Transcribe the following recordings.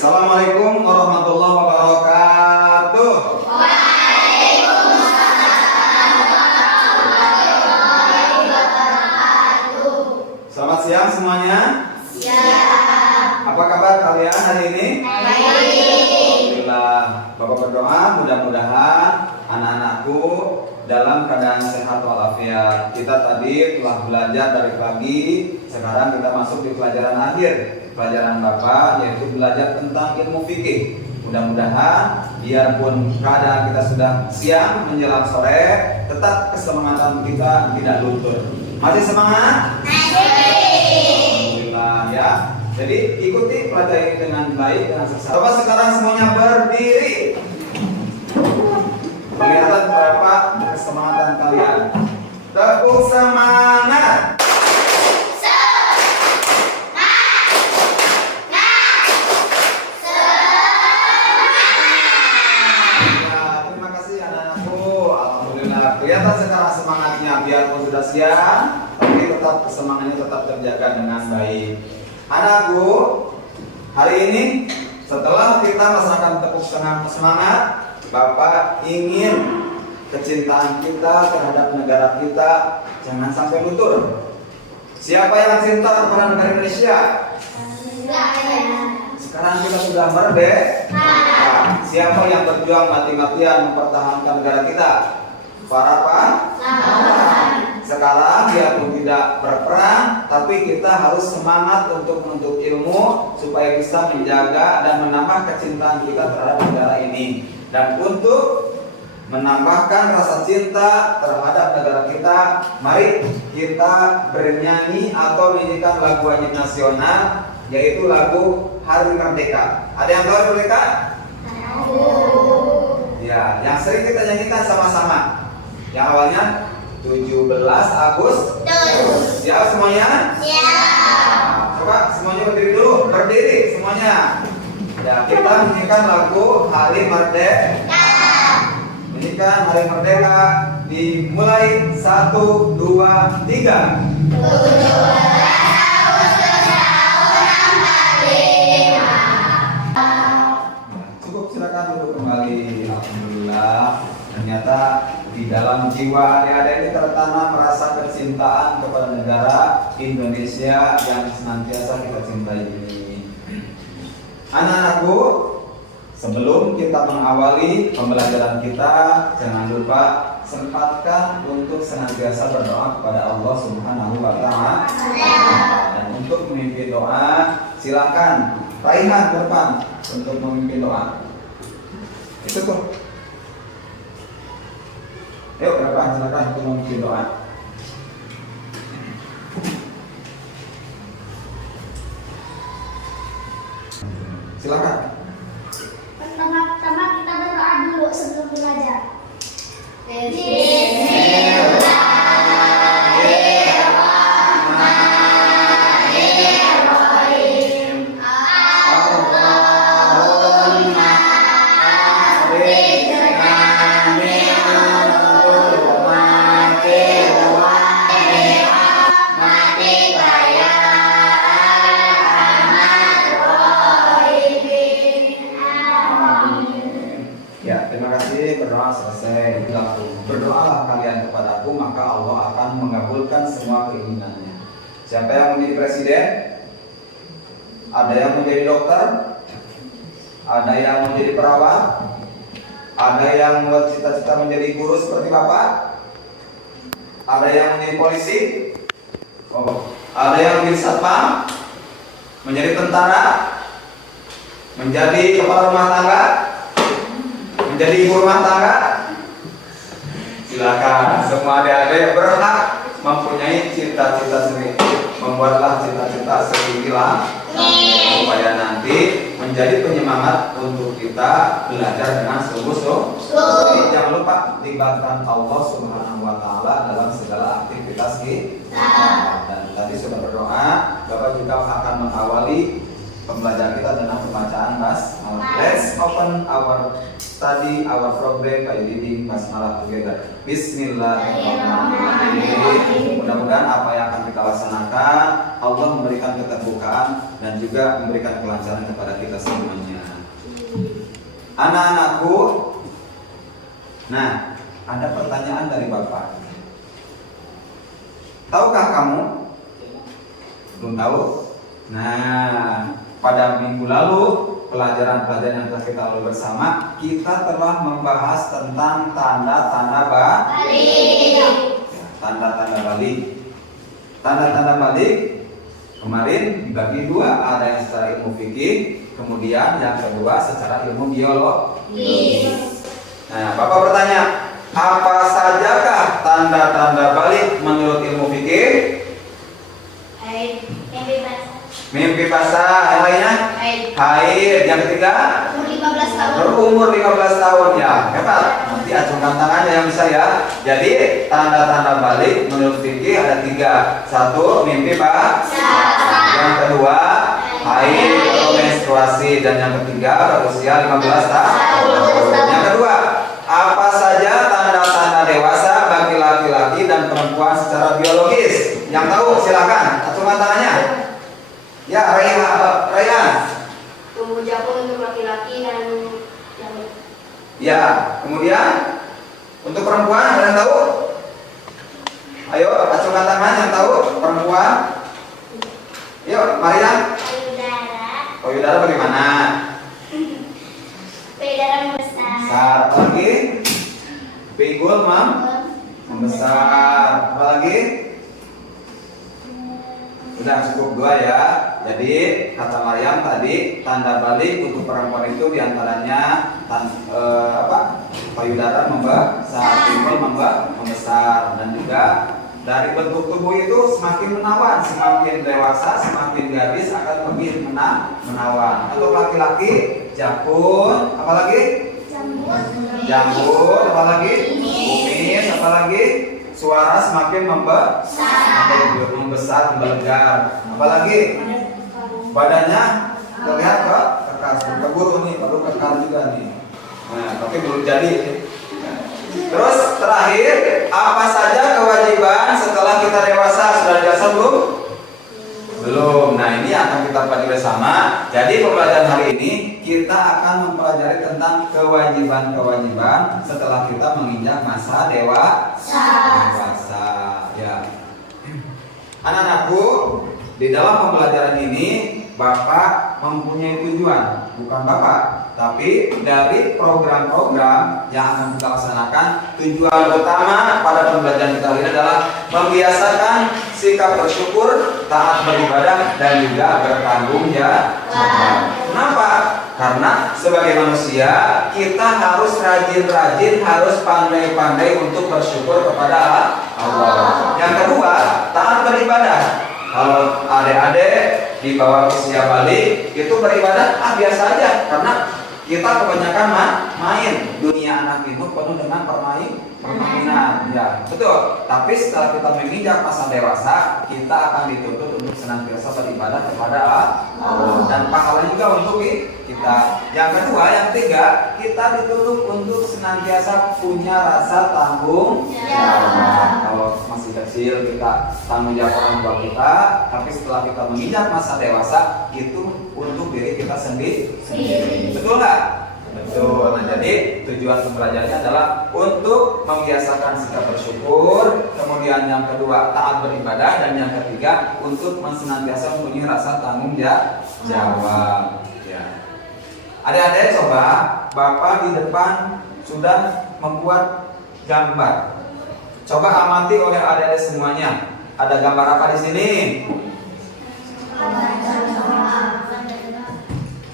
Assalamualaikum warahmatullahi wabarakatuh. Selamat siang semuanya. Apa kabar kalian hari ini? Alhamdulillah. Bapak berdoa mudah-mudahan anak-anakku dalam keadaan sehat walafiat. Kita tadi telah belajar dari pagi, sekarang kita masuk di pelajaran akhir. Pelajaran Bapak yaitu belajar tentang ilmu fikih. Mudah-mudahan biarpun keadaan kita sudah siang menjelang sore, tetap kesemangatan kita tidak luntur. Masih semangat? Alhamdulillah ya. Jadi ikuti pelajaran ini dengan baik, dengan sukses. Coba sekarang semuanya berdiri. Kelihatan berapa kesemangatan kalian. Tepuk semangat. Kelihatan sekarang semangatnya, biarpun sudah siang, tapi tetap semangatnya tetap terjaga dengan baik. Anakku, hari ini setelah kita melaksanakan tepuk semangat, Bapak ingin kecintaan kita terhadap negara kita jangan sampai luntur. Siapa yang cinta kepada negara Indonesia? Sekarang kita sudah merdeka. Nah, siapa yang berjuang mati-matian mempertahankan negara kita? Para pahlawan. Sekarang biarpun tidak berperang, tapi kita harus semangat untuk menuntut ilmu supaya bisa menjaga dan menambah kecintaan kita terhadap negara ini. Dan untuk menambahkan rasa cinta terhadap negara kita, mari kita bernyanyi atau menyanyikan lagu wajib nasional, yaitu lagu Hari Merdeka. Ada yang tahu Hari Merdeka? Ya, yang sering kita nyanyikan sama-sama. Yang awalnya 17 Agustus. Siap semuanya? Siap. Coba semuanya berdiri dulu. Berdiri semuanya. Ya, kita menyanyikan lagu Hari Merdeka. Menyanyikan Hari Merdeka. Dimulai 1, 2, 3. 17 Agustus tahun 45. Cukup, silakan duduk kembali. Alhamdulillah. Ternyata di dalam jiwa adik-adik ini tertanam rasa kecintaan kepada negara Indonesia yang senantiasa kita cintai ini. Anak-anakku, sebelum kita mengawali pembelajaran kita, jangan lupa sempatkan untuk senantiasa berdoa kepada Allah Subhanahu wa Ta'ala. Dan untuk memimpin doa, silakan Raihan depan untuk memimpin doa. Itu tuh. Yuk, berapa silakan untuk memimpin doa. Silakan. Pertama-tama kita berdoa dulu sebelum belajar. Selesai. Berdoalah kalian kepadaku, maka Allah akan mengabulkan semua keinginannya. Siapa yang menjadi presiden? Ada yang menjadi dokter? Ada yang menjadi perawat? Ada yang membuat cita-cita menjadi guru seperti Bapak? Ada yang menjadi polisi? Ada yang menjadi satpam? Menjadi tentara? Menjadi kepala rumah tangga? Menjadi ibu rumah tangga? Silakan, semua adik-adik berhak mempunyai cita-cita sendiri. Membuatlah cita-cita sendirilah supaya nanti menjadi penyemangat untuk kita belajar dengan sungguh-sungguh. Jangan lupa libatkan Allah Subhanahu wa Ta'ala dalam segala aktivitas kita. Dan tadi sudah berdoa, Bapak juga akan mengawali pembelajaran kita dengan pembacaan basmalah. Let's open our study, our program by reading basmalah together. Bismillahirrahmanirrahim. Mudah-mudahan apa yang akan kita laksanakan Allah memberikan keterbukaan dan juga memberikan kelancaran kepada kita semuanya. Anak-anakku, nah, ada pertanyaan dari Bapak. Tahukah kamu? Belum tahu? Nah, pada minggu lalu, pelajaran-pelajaran yang telah kita lalui bersama, kita telah membahas tentang tanda-tanda balik. Ya, tanda-tanda balik. Tanda-tanda balik kemarin dibagi dua, ada yang secara ilmu fikih, kemudian yang kedua secara ilmu biologi. Nah, Bapak bertanya, apa sajakah tanda-tanda balik menurut ilmu fikih? Mimpi basah, yang lainnya? Haid. Yang ketiga? Umur 15 tahun. Berumur 15 tahun ya. Hebat. Nanti acungkan tangannya yang bisa ya. Jadi tanda-tanda balik menurut fikih ada 3. 1, mimpi basah. Yang kedua, haid atau menstruasi, dan yang ketiga berusia 15 tahun. Yang kedua, apa saja tanda-tanda dewasa bagi laki-laki dan perempuan secara biologis? Yang tahu silakan acungkan tangannya. Ya, Rayhan. Tumbuh jabung untuk laki-laki dan Ya, kemudian untuk perempuan ada yang tahu? Ayo, acungkan tangan yang tahu perempuan. Yuk, Maria. payudara. Payudara bagaimana? Payudara membesar. Besar. Apa lagi? Pinggul membesar. Apa lagi? Sudah cukup 2 ya. Jadi kata Maryam tadi, tanda balik untuk perempuan itu diantaranya payudara membesar, pinggul membesar, dan juga dari bentuk tubuh itu semakin menawan, semakin dewasa, semakin gadis akan lebih menawan. Untuk laki-laki jakun, apalagi? Jambul, apalagi? Kumis, apalagi? Suara semakin membesar, membelegar. Apalagi? Badannya terlihat kok kekar. Keburu nih, baru kekar juga nih. Nah, tapi belum jadi. Terus terakhir, apa saja kewajiban setelah kita dewasa? Sudah dewasa belum? Belum. Nah, ini akan kita pelajari bersama. Jadi pembelajaran hari ini kita akan mempelajari tentang kewajiban-kewajiban setelah kita menginjak masa dewasa. Ya. Anak-anakku, di dalam pembelajaran ini Bapak mempunyai tujuan, bukan Bapak, tapi dari program-program yang akan kita laksanakan, tujuan utama pada pembelajaran kita ini adalah membiasakan sikap bersyukur, taat beribadah, dan juga bertanggung jawab. Kenapa? Karena sebagai manusia kita harus rajin-rajin, harus pandai-pandai untuk bersyukur kepada Allah. Yang kedua, taat beribadah. Kalau adik-adik di bawah usia balik itu beribadah biasa aja, permainan. Kita kebanyakan main. Dunia anak itu penuh dengan permainan. Ya, betul. Tapi setelah kita menginjak masa dewasa, kita akan dituntut untuk senantiasa beribadah kepada Allah, dan pahalanya juga untuk kita. Yang kedua, yang ketiga, kita dituntut untuk senantiasa punya rasa tanggung jawab. Kalau masih kecil kita tanggung jawab orang tua kita, tapi setelah kita menginjak masa dewasa itu untuk diri kita sendiri. Betul nggak? Betul. Nah, jadi tujuan pembelajarannya adalah untuk membiasakan sikap bersyukur, kemudian yang kedua taat beribadah, dan yang ketiga untuk senantiasa mempunyai rasa tanggung jawab. Ya. Adik-adik, coba Bapak di depan sudah membuat gambar. Coba amati oleh adik-adik semuanya. Ada gambar apa di sini?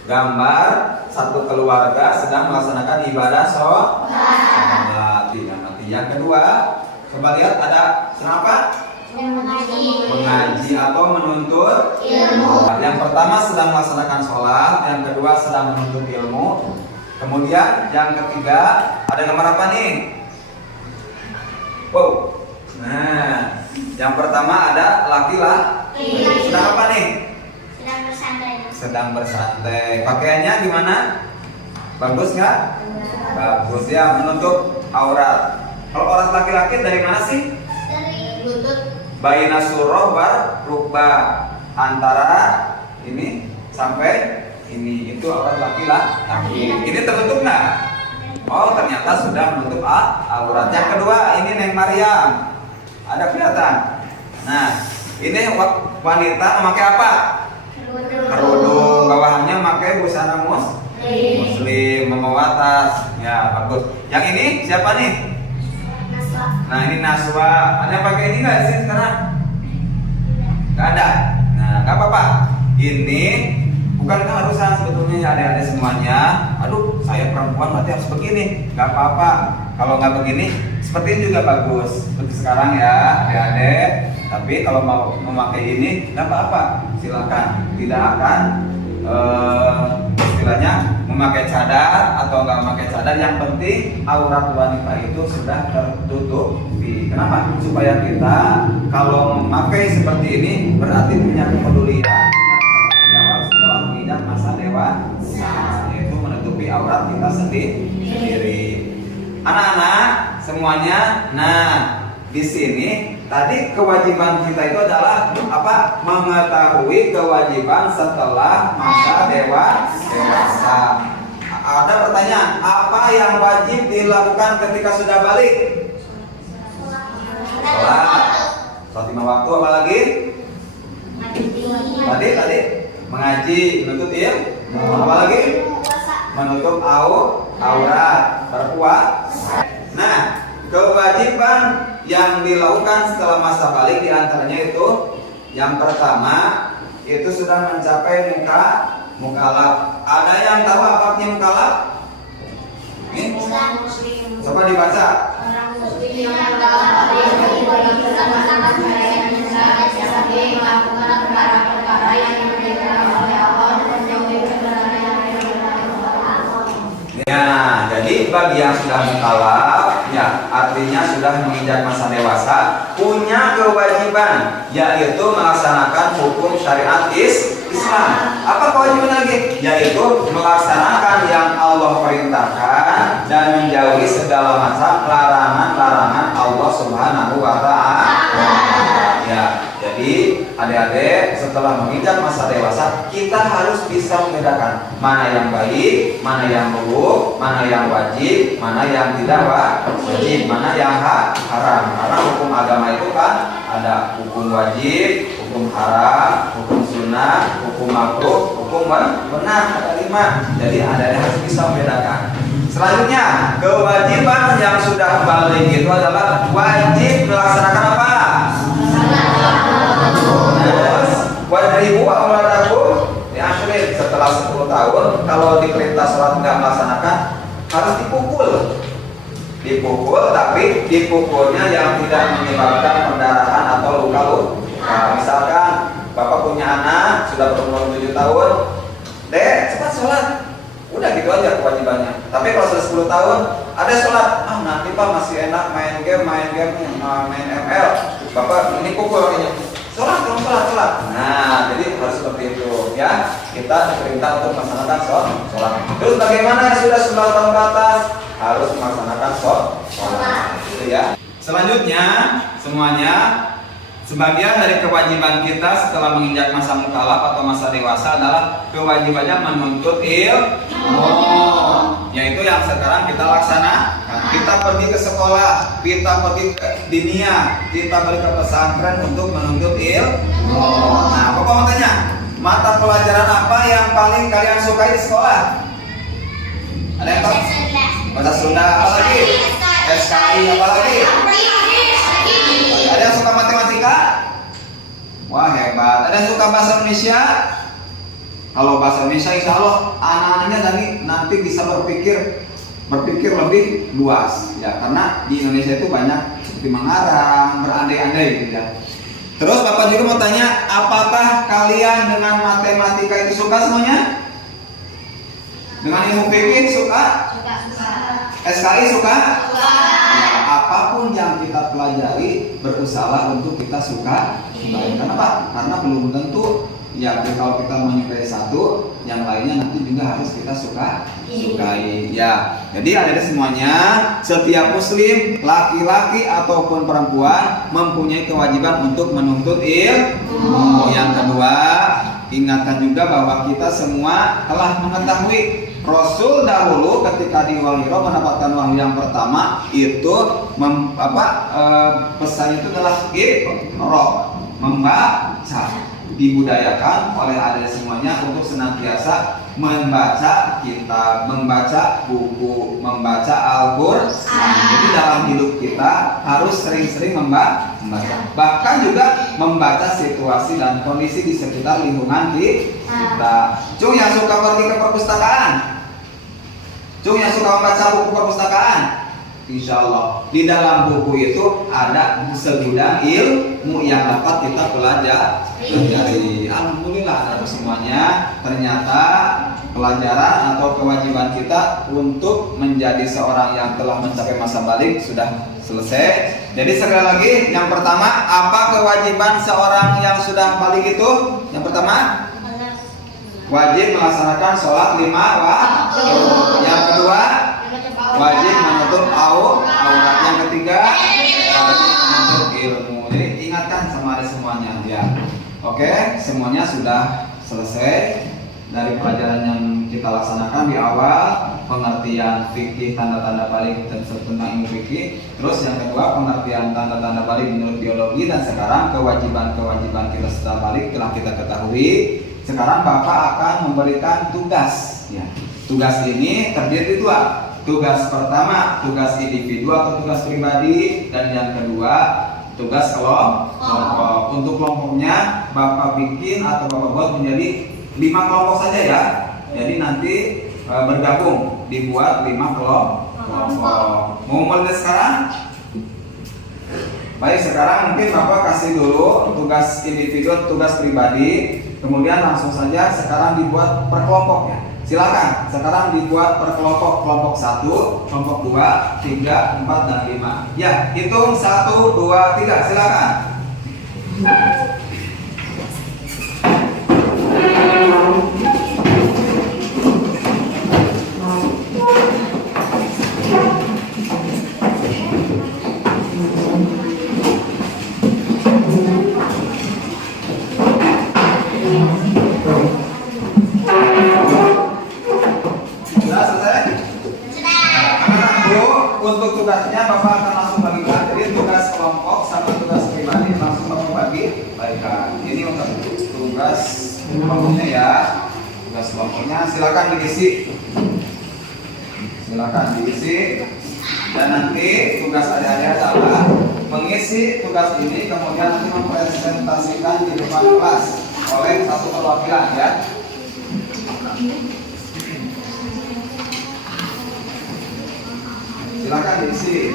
Gambar satu keluarga sedang melaksanakan ibadah sholat. Yang kedua, coba lihat ada kenapa? Mengaji atau menuntut ilmu. Yang pertama sedang melaksanakan sholat, yang kedua sedang menuntut ilmu. Kemudian yang ketiga ada gambar apa nih? Wow. Nah, yang pertama ada laki-laki. Sedang apa nih? Sedang bersantai. Pakaiannya gimana? Bagus nggak? Bagus ya, menutup aurat. Kalau aurat laki-laki dari mana sih? Dari lutut. Baina surah bar rukbah, antara ini sampai ini. Itu aurat laki-laki. Ini tertutup nggak? Oh, ternyata sudah menutup aurat. Yang kedua, ini Neng Mariam. Ada kelihatan? Nah, ini wanita memakai apa? Kerudung. Bawahannya memakai busana muslim, membawa tas. Ya, bagus. Yang ini siapa nih? Nah, ini Naswa. Ada yang pakai ini nggak sih sekarang? Nggak ada. Nah, nggak apa-apa. Ini bukan keharusan sebetulnya ya adik-adik semuanya. Aduh, saya perempuan berarti harus begini. Nggak apa-apa. Kalau nggak begini, seperti ini juga bagus. Seperti sekarang ya adik-adik. Tapi kalau mau memakai ini, nggak apa-apa. Silakan. Tidak akan istilahnya memakai cadar atau nggak memakai cadar. Yang penting aurat wanita itu sudah tertutupi. Kenapa? Supaya kita kalau memakai seperti ini berarti punya kepedulian. Setelah menginjak masa dewasa, yaitu menutupi aurat kita sendiri. Anak-anak semuanya, nah di sini tadi kewajiban kita itu adalah apa? Mengetahui kewajiban setelah masa dewasa. Ada pertanyaan, apa yang wajib dilakukan ketika sudah balik? Sholat 5 waktu, apa lagi? Tadi mengaji, menuntut ilmu, apa lagi? Menutup aurat, berpuasa. Nah, kewajiban yang dilakukan setelah masa balik diantaranya itu yang pertama itu sudah mencapai mukallaf. Ada yang tahu apa artinya mukallaf? Ini? Coba dibaca. Orang muslim yang telah melakukan perkara-perkara yang diperintahkan oleh Allah dan menjauhi perkara-perkara yang dilarang oleh Allah. Ya, jadi bagi yang sudah mukallaf, ya artinya sudah menginjak masa dewasa, punya kewajiban yaitu melaksanakan hukum syariat Islam. Apa kewajiban lagi? Yaitu melaksanakan yang Allah perintahkan dan menjauhi segala macam larangan-larangan Allah Subhanahu wa Ta'ala. Ya, jadi adik-adik setelah menginjak masa dewasa kita harus bisa membedakan mana yang baik, mana yang buruk, mana yang wajib, mana yang tidak wajib, mana yang haram. Karena hukum agama itu kan ada hukum wajib, hukum haram, hukum sunnah, hukum makruh, hukum benar, ada 5. Jadi adik-adik harus bisa membedakan. Selanjutnya, kewajiban yang sudah balik itu adalah wajib melaksanakan apa? Terus wadribu auladakum di asyrin, setelah 10 tahun kalau diperintah sholat nggak melaksanakan harus dipukul, tapi dipukulnya yang tidak menyebabkan pendarahan atau luka-luka. Misalkan bapak punya anak sudah berumur 7 tahun, dek cepat sholat, udah gitu aja kewajibannya. Tapi kalau sudah 10 tahun ada sholat, nanti pak masih enak main game, main ML, bapak ini pukul kayaknya. Sholat. Nah, jadi harus seperti itu ya. Kita diperintah untuk melaksanakan sholat. Terus bagaimana yang sudah 9 tahun ke atas? Harus melaksanakan sholat. Gitu ya. Selanjutnya, semuanya sebagian dari kewajiban kita setelah menginjak masa mukallaf atau masa dewasa adalah kewajibannya menuntut ilmu. Yaitu yang sekarang kita laksanakan. Kita pergi ke sekolah, kita pergi ke dinia, kita pergi ke pesantren untuk menuntut ilmu. Nah, Bapak mau tanya, mata pelajaran apa yang paling kalian sukai di sekolah? Ada yang tahu? Bahasa Sunda, apa lagi? SKI, apa lagi? Ada yang suka matematika? Wah, hebat. Ada yang suka bahasa Indonesia? Kalau bahasa Indonesia, insya Allah anak-anaknya nanti bisa berpikir lebih luas ya, karena di Indonesia itu banyak seperti mengarang, berandai-andai gitu ya. Terus Bapak juga mau tanya, apakah kalian dengan matematika itu suka semuanya? Dengan ilmu fikih suka? SKI suka? Ya, apapun yang kita pelajari berusaha untuk kita suka. Kenapa? Karena belum tentu ya kalau kita menyukai satu, yang lainnya nanti juga harus kita sukai ya. Jadi adik-adik semuanya, setiap muslim laki-laki ataupun perempuan mempunyai kewajiban untuk menuntut ilmu. Yang kedua, ingatkan juga bahwa kita semua telah mengetahui Rasul dahulu ketika di Wahyu mendapatkan wahyu yang pertama itu pesan itu adalah Iqra, membaca, dibudayakan oleh adik semuanya untuk senantiasa membaca kitab, membaca buku, membaca Al-Qur'an. Jadi dalam hidup kita harus sering-sering membaca. Bahkan juga membaca situasi dan kondisi di sekitar lingkungan kita. Cung yang suka pergi ke perpustakaan, Cung yang suka membaca buku perpustakaan, insya Allah di dalam buku itu ada segudang ilmu yang dapat kita pelajari. Alhamdulillah ada semuanya. Ternyata pelajaran atau kewajiban kita untuk menjadi seorang yang telah mencapai masa balik sudah selesai. Jadi sekali lagi, yang pertama, apa kewajiban seorang yang sudah balik itu? Yang pertama, wajib melaksanakan sholat 5 waktu. Yang kedua, wajib menutup aurat. Yang ketiga, wajib menuntut ilmu. Jadi ingatkan sama ada semuanya ya. Oke, semuanya sudah selesai dari pelajaran yang kita laksanakan di awal, pengertian fikih, tanda-tanda balik dan tentang ilmu fikih. Terus yang kedua, pengertian tanda-tanda balik menurut biologi, dan sekarang kewajiban-kewajiban kita setelah balik telah kita ketahui. Sekarang Bapak akan memberikan tugas ya. Tugas ini terdiri dua. Tugas pertama, tugas individu atau tugas pribadi, dan yang kedua, tugas kelompok. Untuk kelompoknya Bapak bikin atau Bapak buat menjadi 5 kelompok saja ya. Jadi nanti bergabung dibuat 5 kelompok. Mau mulai sekarang? Baik, sekarang mungkin Bapak kasih dulu tugas individu, tugas pribadi. Kemudian langsung saja sekarang dibuat per kelompok ya. Silakan, sekarang dibuat per kelompok. Kelompok 1, kelompok 2, 3, 4, dan 5. Ya, hitung 1, 2, 3, silakan. Untuk tugasnya Bapak akan langsung bagikan. Jadi tugas kelompok sama tugas pribadi langsung Bapak bagikan. Ini untuk tugas kelompoknya ya. Tugas kelompoknya silakan diisi. Dan nanti tugas adik-adik adalah mengisi tugas ini, kemudian nanti mempresentasikan di depan kelas oleh satu perwakilan ya. Silakan diisi.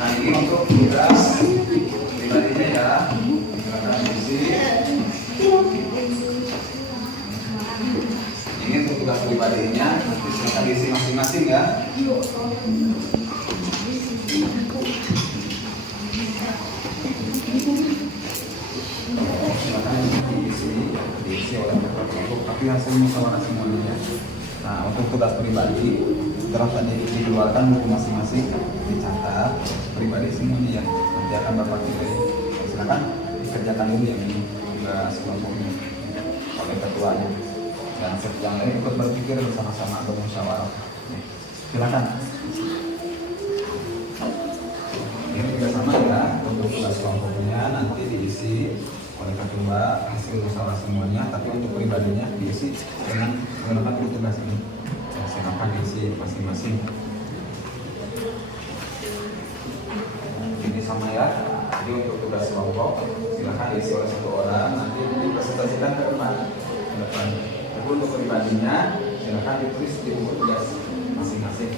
Nah, ini untuk tugas pribadinya ya. Silakan diisi. Ini untuk tugas pribadinya. Nanti silakan diisi masing-masing ya. Silakan diisi oleh kelompok, tapi hasil musyawarah semuanya. Nah, untuk tugas pribadi setelah tadi dikeluarkan buku masing-masing dicatat pribadi semuanya ya. Nanti akan Bapak pilih. Silakan dikerjakan dulu yang ini tugas kelompoknya oleh ketuanya, dan yang lain ikut berpikir bersama-sama atau musyawarah. Silakan. Ini juga sama ya, untuk tugas kelompoknya nanti diisi oleh ketua hasil musyawarah semuanya, tapi untuk pribadinya diisi dengan menggunakan tugas ini. Ya, silakan diisi masing-masing. Ini sama ya. Jadi untuk tugas kelompok silakan diisi oleh satu orang, nanti dipresentasikan ke depan. Tapi untuk pribadinya silakan ditulis di buku tugas masing-masing.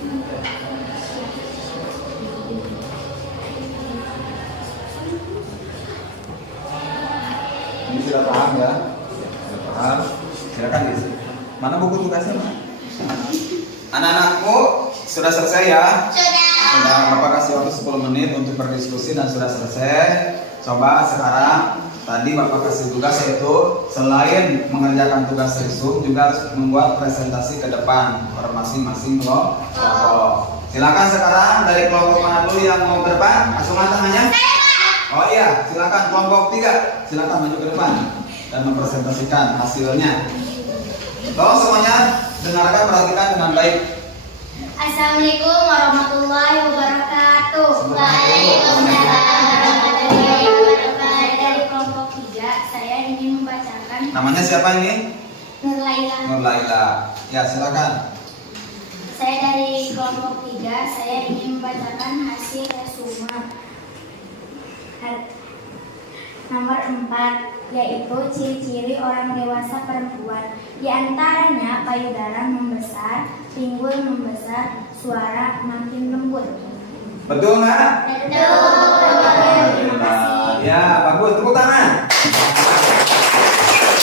Ini sudah paham ya? Sudah paham? Silakan diisi. Mana buku tugasnya? Anak-anakku sudah selesai ya? Sudah. Bapak kasih waktu 10 menit untuk berdiskusi dan sudah selesai. Coba sekarang tadi Bapak kasih tugas, yaitu selain mengerjakan tugas resum juga harus membuat presentasi ke depan per masing-masing kelompok. Silakan sekarang dari kelompok mana dulu yang mau ke depan? Acungkan tangannya. Oh iya, silakan kelompok 3. Silakan maju ke depan dan mempresentasikan hasilnya. Tolong semuanya dengarkan, perhatikan dengan baik. Assalamualaikum warahmatullahi wabarakatuh. Waalaikumsalam warahmatullahi wabarakatuh. Dari kelompok 3, saya ingin membacakan Namanya siapa ini? Nur Laila. Nur Laila. Ya, silakan. Saya dari kelompok 3, saya ingin membacakan hasil resume. Nomor 4, yaitu ciri-ciri orang dewasa perempuan. Di antaranya payudara membesar, pinggul membesar, suara makin lembut. Betul nggak? Betul. Terima kasih. Ya, bagus. Tepuk tangan.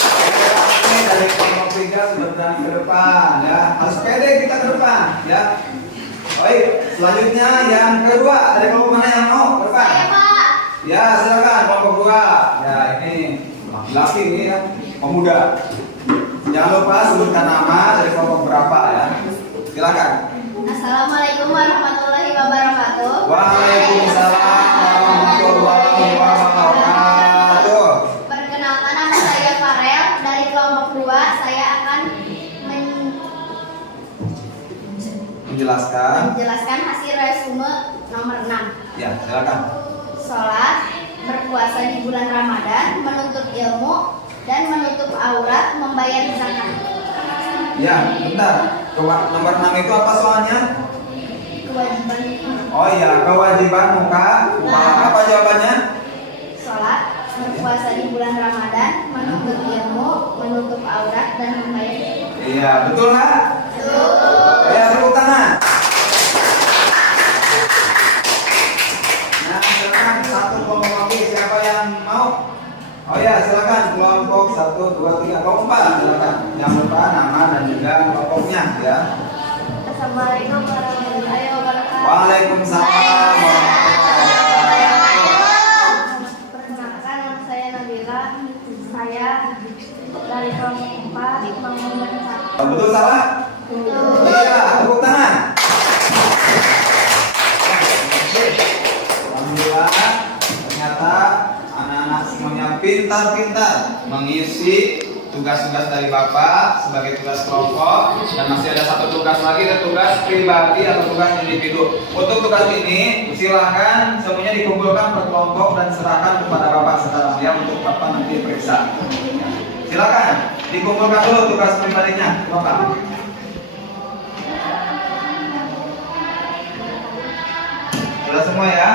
Oke, dari kelompok 3 sudah berani ke depan, ya. Harus pede kita ke depan, ya. Baik, selanjutnya yang kedua dari kelompok mana yang mau ke depan? Saya, Pak. Ya, silakan kelompok 2. Ya, ini laki-laki ini ya, pemuda. Jangan lupa sebutkan nama dari kelompok berapa ya. Silakan. Assalamualaikum warahmatullahi wabarakatuh. Waalaikumsalam warahmatullahi wabarakatuh. Perkenalkan, nama saya Farel dari kelompok 2. Saya akan menjelaskan hasil resume nomor 6. Ya, silakan. Sholat, berpuasa di bulan Ramadan, menuntut ilmu, dan menutup aurat, membayar zakat. Ya, bentar. Nomor 6 itu apa soalnya? Kewajiban Oh iya, kewajiban muka. Apa jawabannya? sholat, berpuasa di bulan Ramadan, menuntut ilmu, menutup aurat, dan membayar zakat. Iya, betul nggak? Ya, tepuk tangan. Nah, silakan satu kelompok lagi. Siapa yang mau? Oh ya, silakan kelompok 1, 2, 3, kelompok 4. Silakan. Jangan lupa nama dan juga kelompoknya ya. Assalamualaikum warahmatullahi wabarakatuh. Waalaikumsalam warahmatullahi wabarakatuh. Perkenalkan, nama saya Nabila. Saya dari kelompok 4 mau membacakan. Betul salah? Iya, tepuk tangan. Alhamdulillah, ternyata anak-anak semuanya pintar-pintar mengisi tugas-tugas dari Bapak sebagai tugas kelompok, dan masih ada satu tugas lagi, ada tugas pribadi atau tugas individu. Untuk tugas ini silahkan semuanya dikumpulkan per kelompok dan serahkan kepada Bapak secara diam untuk Bapak nanti periksa. Silakan dikumpulkan dulu tugas pribadinya, Bapak. Sudah semua ya?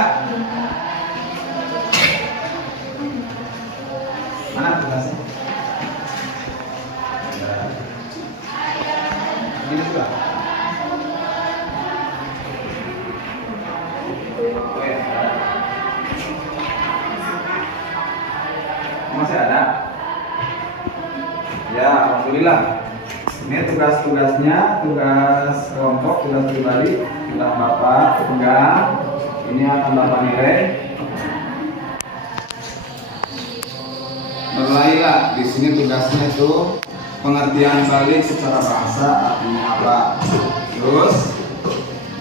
Mana tugasnya? Ini juga. Oh ya. Masih ada? Ya, alhamdulillah. Ini tugas-tugasnya, tugas kelompok, tugas pribadi sudah Bapak pegang. Ini akan Bapak nilai. Berlailah, di sini tugasnya itu pengertian balik secara bahasa artinya apa. Terus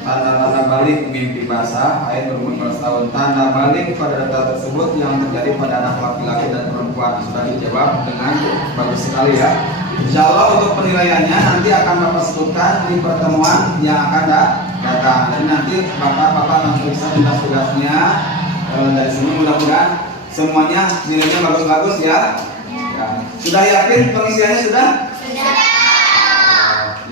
tanda-tanda balik mimpi basah ayat berumur 11 tahun. Tanda balik pada data tersebut yang terjadi pada anak laki-laki dan perempuan sudah dijawab dengan bagus sekali ya. Insya Allah untuk penilaiannya nanti akan Bapak sebutkan di pertemuan yang akan datang. Dan nanti Bapak akan periksa tugas-tugasnya dari sini, mudah-mudahan semuanya nilainya bagus-bagus ya. Ya. Sudah yakin pengisiannya sudah? Sudah.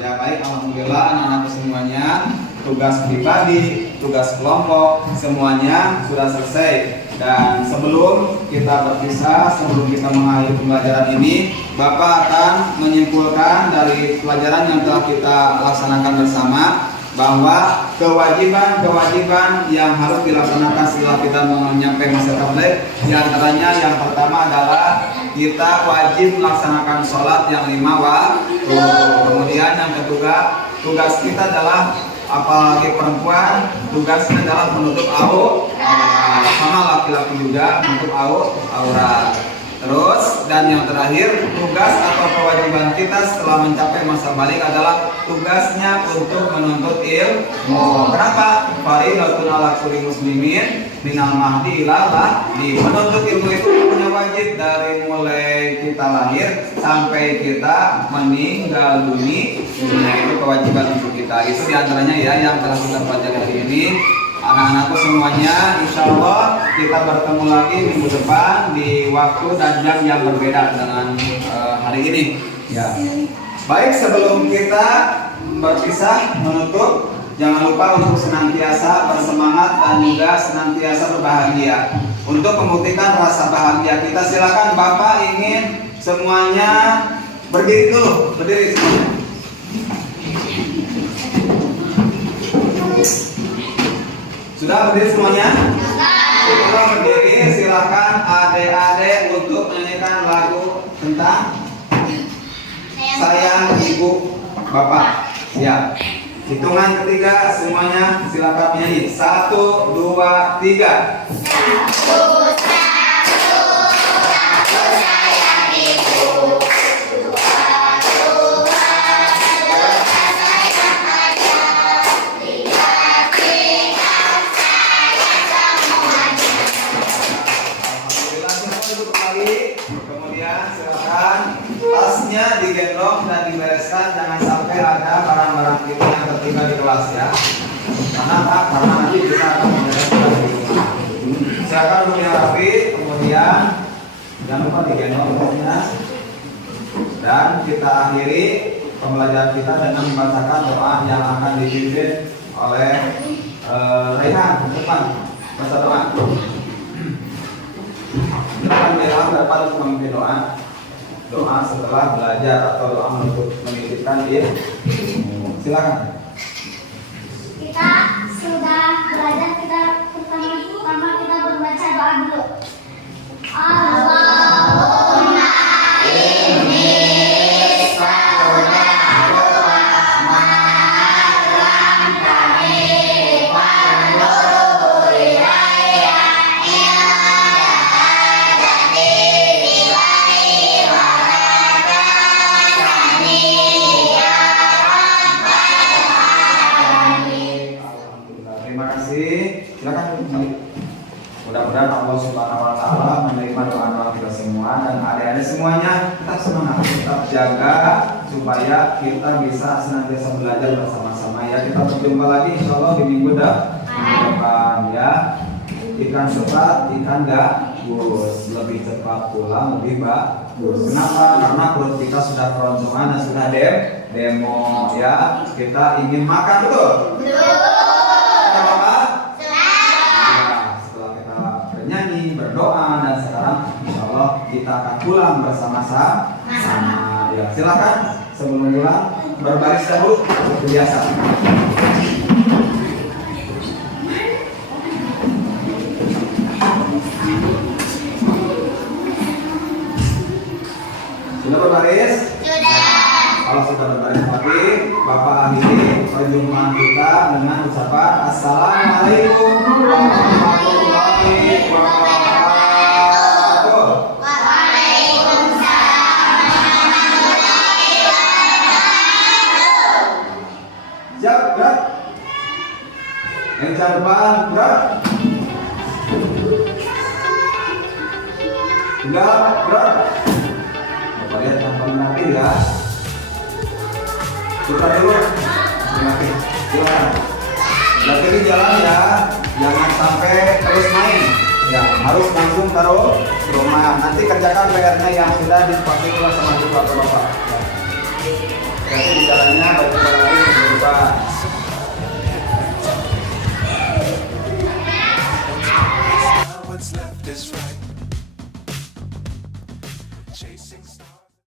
Ya baik, alhamdulillah anak-anak semuanya tugas pribadi, tugas kelompok semuanya sudah selesai. Dan sebelum kita berpisah, sebelum kita mengakhiri pembelajaran ini, Bapak akan menyimpulkan dari pelajaran yang telah kita laksanakan bersama bahwa kewajiban-kewajiban yang harus dilaksanakan setelah kita menyampaikan masa tabligh, diantaranya yang pertama adalah kita wajib melaksanakan sholat yang 5 waktu. Kemudian yang kedua, tugas kita adalah apalagi perempuan, tugasnya adalah menutup aurat, sama laki-laki juga menutup aurat. Terus Dan yang terakhir, tugas atau kewajiban kita setelah mencapai masa balik adalah tugasnya untuk menuntut ilmu. Kenapa? Faridatun ala kulli muslimin minal mahdi ilal lahdi. Menuntut ilmu itu punya wajib dari mulai kita lahir sampai kita meninggal dunia. Itu kewajiban untuk kita. Itu diantaranya ya yang telah kita pelajari hari ini. Anak-anakku semuanya, insya Allah kita bertemu lagi minggu depan di waktu dan jam yang berbeda dengan hari ini. Ya. Baik, sebelum kita berpisah menutup, jangan lupa untuk senantiasa bersemangat dan juga senantiasa berbahagia. Untuk membuktikan rasa bahagia kita, silakan Bapak ingin semuanya berdiri dulu, berdiri semuanya. Sudah berdiri semuanya? Setelah berdiri, silakan adik-adik untuk menyanyikan lagu tentang sayang ibu bapak. Siap. Hitungan ketiga semuanya silakan menyanyi. 1, 2, 3. Kemudian silakan tasnya digendong dan dibereskan, jangan sampai ada barang-barang kita yang tertinggal di kelas ya. Karena Pak, karena nanti kita akan membereskan di rumah. Silakan duduk yang rapi, kemudian jangan lupa digendong tasnya. Dan kita akhiri pembelajaran kita dengan membacakan doa yang akan dipimpin oleh Raihan depan masa doa. Silakan Raihan dapat memimpin doa setelah belajar atau doa menitipkan ilmu. Silakan. Kita sudah belajar, kita pertama kita berbaca doa dulu. Allahumma inni mudah-mudahan Allah Subhanahu wa taala menerima doa-doa kita semua, dan adik-adik semuanya tetap semangat, tetap jaga supaya kita bisa senantiasa belajar bersama-sama ya. Kita berjumpa lagi insyaallah di minggu depan ya. Ikan cepat, ikan gabus, lebih cepat pulang lebih bagus. Kenapa? Karena perut kita sudah keroncongan dan sudah demo ya. Kita ingin makan, betul? Berdoa dan sekarang insya Allah kita akan pulang bersama-sama. Ya, silakan sebelum pulang berbaris dahulu seperti biasa. Sudah berbaris? Sudah. Kalau sudah berbaris lagi, Bapak akhiri perjumpaan kita dengan ucapan Assalamualaikum warahmatullahi wabarakatuh. Siap, gerak. Yang depan, gerak. Gerak. Coba lihat yang paling rapi ya. Putar dulu. Rapi. Silakan. Berarti ini jalan ya. Jangan sampai terus main. Ya, harus langsung taruh ke rumah. Nanti kerjakan PR-nya yang sudah disepakati kelas sama ibu atau bapak. Berarti di jalannya baju lagi berubah. What's left is right.